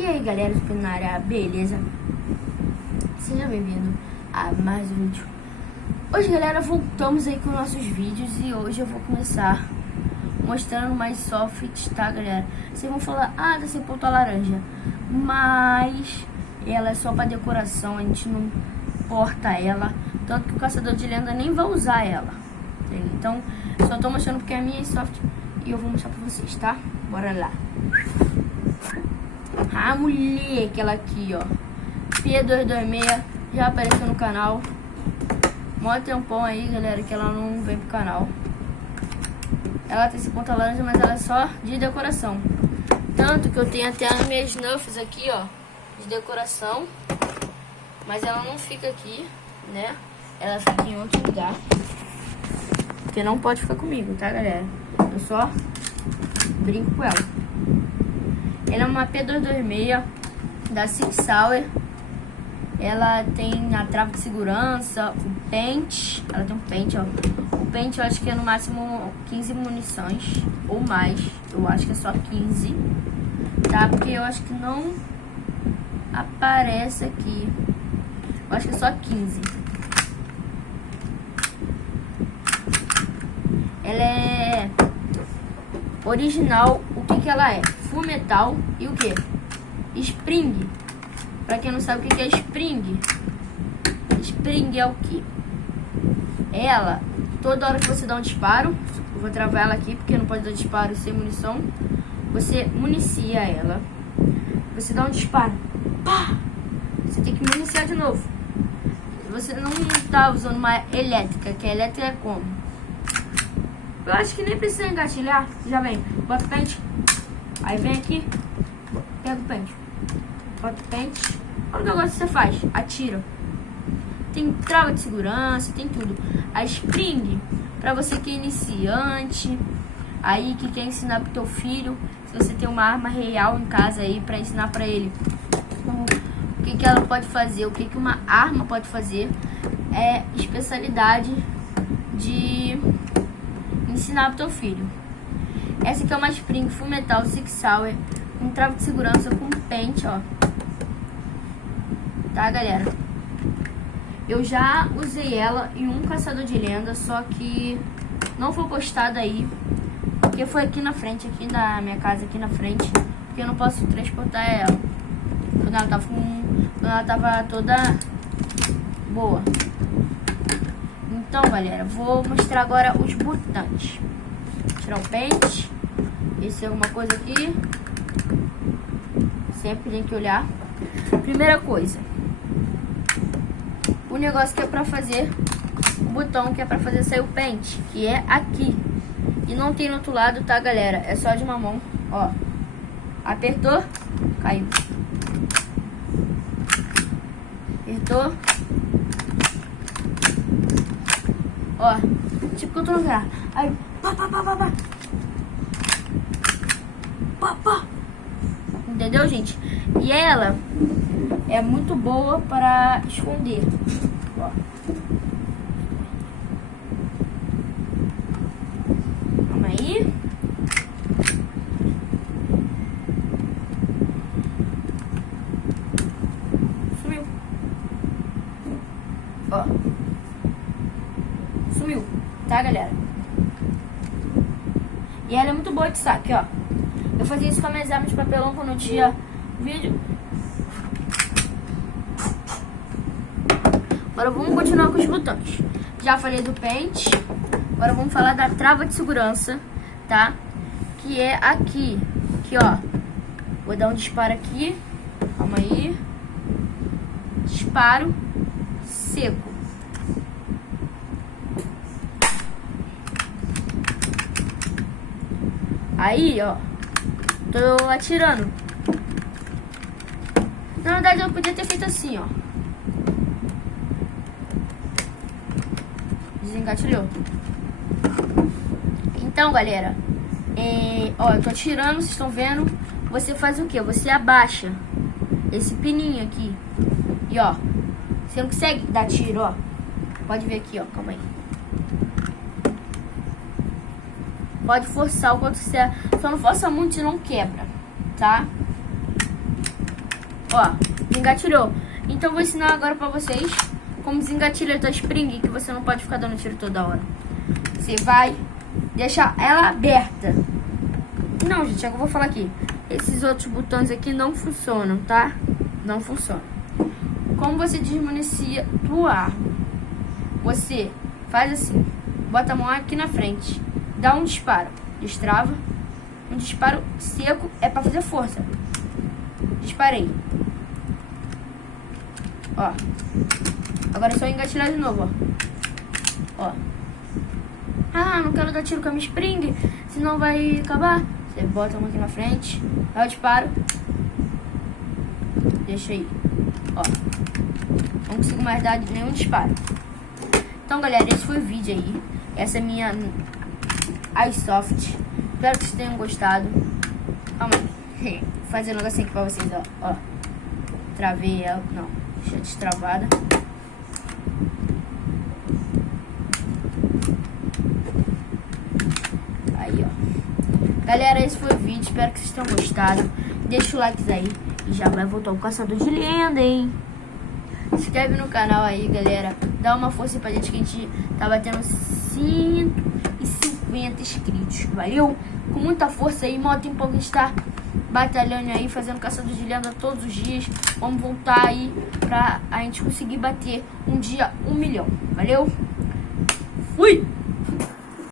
E aí galera, na área, beleza? Seja bem-vindo a mais um vídeo. Hoje galera, voltamos aí com nossos vídeos. E hoje eu vou começar mostrando mais softs, tá galera? Vocês vão falar, tá sem ponta laranja, mas ela é só pra decoração, a gente não porta ela. Tanto que o caçador de lenda nem vai usar ela. Então, só tô mostrando porque é minha soft e eu vou mostrar pra vocês, tá? Bora lá. A mulher, aquela aqui, ó, P226, já apareceu no canal. Mó tempão aí, galera, que ela não vem pro canal. Ela tem esse ponta laranja, mas ela é só de decoração. Tanto que eu tenho até as minhas Nuffs aqui, ó, de decoração. Mas ela não fica aqui, né? Ela fica em outro lugar. Porque não pode ficar comigo, tá, galera? Eu só brinco com ela. Ela é uma P226 da Sig Sauer. Ela tem a trava de segurança, o pente. Ela tem um pente, ó. O pente eu acho que é no máximo 15 munições ou mais. Eu acho que é só 15, tá? Porque eu acho que não aparece aqui. Eu acho que é só 15. Ela é original. O que ela é? Full metal e o que? Spring. Pra quem não sabe o que é spring, spring é o que? Ela, toda hora que você dá um disparo, eu vou travar ela aqui porque não pode dar disparo sem munição. Você municia ela. Você dá um disparo, pá! Você tem que municiar de novo. Você não tá usando uma elétrica, que a elétrica é como? Eu acho que nem precisa engatilhar. Já vem, bota o pente. Aí vem aqui, pega o pente. Bota o pente. Olha o negócio que você faz. Atira. Tem trava de segurança, tem tudo. A spring, pra você que é iniciante, aí que quer ensinar pro teu filho, se você tem uma arma real em casa aí, pra ensinar pra ele o que ela pode fazer, o que uma arma pode fazer, é especialidade de ensinar pro teu filho. Essa aqui é uma spring full metal Sig Sauer, com trava de segurança, com pente, ó. Tá, galera? Eu já usei ela em um caçador de lenda, só que não foi postado aí, porque foi aqui na frente, aqui da minha casa, aqui na frente, porque eu não posso transportar ela quando ela tava toda boa. Então, galera, vou mostrar agora os botões. Tirar o pente. Esse é alguma coisa aqui. Sempre tem que olhar. Primeira coisa, o negócio que é pra fazer, o botão que é pra fazer sair o pente, que é aqui. E não tem no outro lado, tá, galera? É só de uma mão, ó. Apertou, caiu. Apertou. Ó, tipo que eu tô no lugar. Aí, pá, pá, pá, pá, pá. Pá, pá. Entendeu, gente? E ela é muito boa para esconder. Ó. Calma aí. Sumiu. Ó. Sumiu, tá, galera? E ela é muito boa de saque, ó. Eu fazia isso com as minhas armas de papelão quando eu tinha vídeo. Agora vamos continuar com os botões. Já falei do pente. Agora vamos falar da trava de segurança, tá? Que é aqui. Aqui, ó. Vou dar um disparo aqui. Calma aí. Disparo seco. Aí, ó, tô atirando. Na verdade, eu podia ter feito assim, ó. Desengatilhou. Então, galera, ó, eu tô atirando, vocês estão vendo. Você faz o quê? Você abaixa esse pininho aqui. E, ó, você não consegue dar tiro, ó. Pode ver aqui, ó, calma aí. Pode forçar o quanto você... Só não força muito, senão quebra, tá? Ó, desengatilhou. Então vou ensinar agora pra vocês como desengatilha a tua spring, que você não pode ficar dando tiro toda hora. Você vai deixar ela aberta. Não, gente, é o que eu vou falar aqui. Esses outros botões aqui não funcionam, tá? Não funcionam. Como você desmunicia tua arma? Você faz assim, bota a mão aqui na frente, dá um disparo, destrava. Um disparo seco é pra fazer força. Disparei. Ó. Agora é só engatilhar de novo, ó. Ó. Ah, não quero dar tiro com a minha spring, senão vai acabar. Você bota a mão aqui na frente, dá o disparo. Deixa aí. Ó. Não consigo mais dar nenhum disparo. Então, galera, esse foi o vídeo aí. Essa é minha iSoft. Espero que vocês tenham gostado. Calma aí. Vou fazer um negocinho aqui pra vocês, ó. Travei ela. Não, deixa destravada. Aí, ó. Galera, esse foi o vídeo. Espero que vocês tenham gostado. Deixa o like aí. E já vai voltar o caçador de lenda, hein? Se inscreve no canal aí, galera. Dá uma força pra gente, que a gente tá batendo 150 inscritos. Valeu? Com muita força aí. Mó tempo que a gente tá batalhando aí, fazendo caçador de lenda todos os dias. Vamos voltar aí pra a gente conseguir bater um dia 1 milhão. Valeu? Fui!